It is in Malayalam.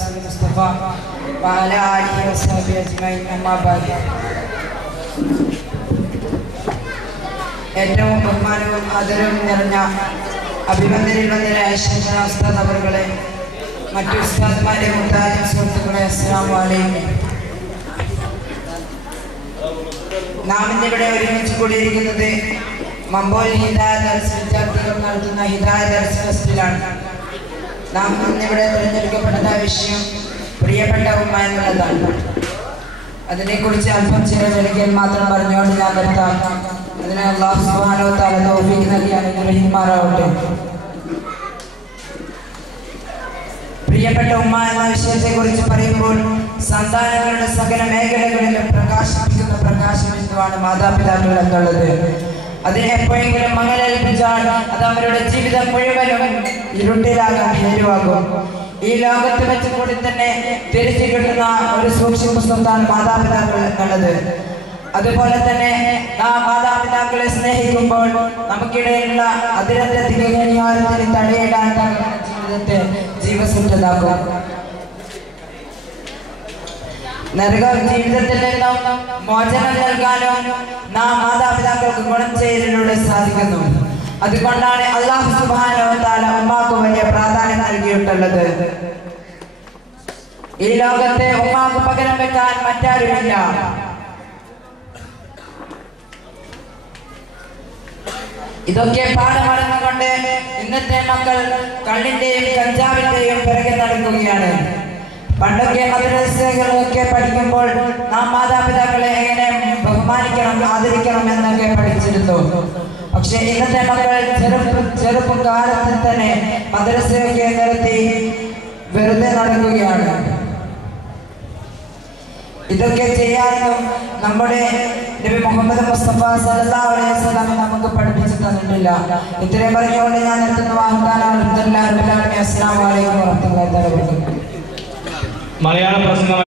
رسول المصطفى وعلى آله وصحبه أجمعين أما بعد. ഏറ്റവും ബഹുമാനവും ആദരവും നിറഞ്ഞ അഭിനന്ദനീയരായ ശൈഖുന ഉസ്താദ് അവറുകളെ, മറ്റു ഉസ്താദ്മാരെ, മുത്താലിം സുഹൃത്തുക്കളെ, അസ്സലാമു അലൈക്കും. നാം ഇന്നിവിടെ ഒരുമിച്ച് കൂടിയിരിക്കുന്നത് മമ്പോൽ ഹിദായ ദർസ് വിദ്യാർത്ഥികൾ നടത്തുന്ന ഹിദായ ദർസ് ഫെസ്റ്റിലാണ്. നാം ഇന്നിവിടെ തിരഞ്ഞെടുക്കപ്പെട്ട വിഷയം പ്രിയപ്പെട്ട ഉമ്മ എന്നുള്ളതാണ്. അതിനെക്കുറിച്ച് അല്പം ചിലവഴിക്കൽ മാത്രം പറഞ്ഞുകൊണ്ട് ഞാൻ നിർത്താം. അതിന് അല്ലാഹു സുബ്ഹാനഹു വ തആല തൗഫീഖ് നൽകി അനുഗ്രഹിക്കുമാറാവട്ടെ. പ്രിയപ്പെട്ട ഉമ്മ എന്ന വിഷയത്തെക്കുറിച്ച് പറയുമ്പോൾ സന്താനങ്ങളുടെ സകല മേഖലകളിലും പ്രകാശിപ്പിക്കുന്ന പ്രകാശം എന്തുവാണ് മാതാപിതാക്കൾ എന്നുള്ളത്. അതിന് എപ്പോഴെങ്കിലും മങ്ങലേൽപ്പിച്ചാൽ അത് അവരുടെ ജീവിതം മുഴുവനും ഇരുട്ടിലാകാൻ ഹേതുവാകും. ഈ ലോകത്ത് വെച്ച് കൂടി തന്നെ തിരിച്ചു കിട്ടുന്ന ഒരു സൂക്ഷ്മ സ്വത്താണ് മാതാപിതാക്കൾ എന്നുള്ളത്. അതുപോലെ തന്നെ നാം മാതാപിതാക്കളെ സ്നേഹിക്കുമ്പോൾ നമുക്കിടയിലുള്ള അതിരന്ത്യത്തിന് തടയിടാൻ ജീവിതത്തെ ജീവസുറ്റതാക്കും. നരക ജീവിതത്തിൽ നിന്നും മോചനം നൽകാനും നാം മാതാപിതാക്കൾക്ക് ഗുണം ചെയ്യലിലൂടെ സാധിക്കുന്നു. അതുകൊണ്ടാണ് അല്ലാഹു സുബ്ഹാനഹു വ തആല ഉമ്മാക്ക് വലിയ പ്രാധാന്യം നൽകിയിട്ടുള്ളത്. ഈ ലോകത്തെ ഉമ്മാക്ക് പകരം വെക്കാൻ മറ്റാരുമില്ല. ഇതൊക്കെ പാഠമറിഞ്ഞുകൊണ്ട് ഇന്നത്തെ മക്കൾ കള്ളിന്റെയും കഞ്ചാവിന്റെയും പിറകെ നടക്കുകയാണ്. പണ്ടൊക്കെ മദ്രസകളൊക്കെ പഠിക്കുമ്പോൾ നാം മാതാപിതാക്കളെ എങ്ങനെ ബഹുമാനിക്കണം, ആദരിക്കണം എന്നൊക്കെ പഠിച്ചിരുന്നു. പക്ഷെ ഇന്നത്തെ മക്കൾ ചെറുപ്പകാലത്തിൽ തന്നെ മദ്രസയൊക്കെ നിർത്തി വെറുതെ നടക്കുകയാണ്. ഇതൊക്കെ ചെയ്യാനും നമ്മുടെ നബി മുഹമ്മദ് മുസ്തഫ സല്ലല്ലാഹു അലൈഹി വസല്ലം നമുക്ക് പഠിപ്പിച്ചു തന്നിട്ടില്ല. ഇത്രയും പറഞ്ഞുകൊണ്ട് ഞാൻ നിർത്തുന്നു. അസ്സലാമു അലൈക്കും വറഹ്മത്തുള്ളാഹി വബറകാതുഹു. മലയാള പ്രസംഗം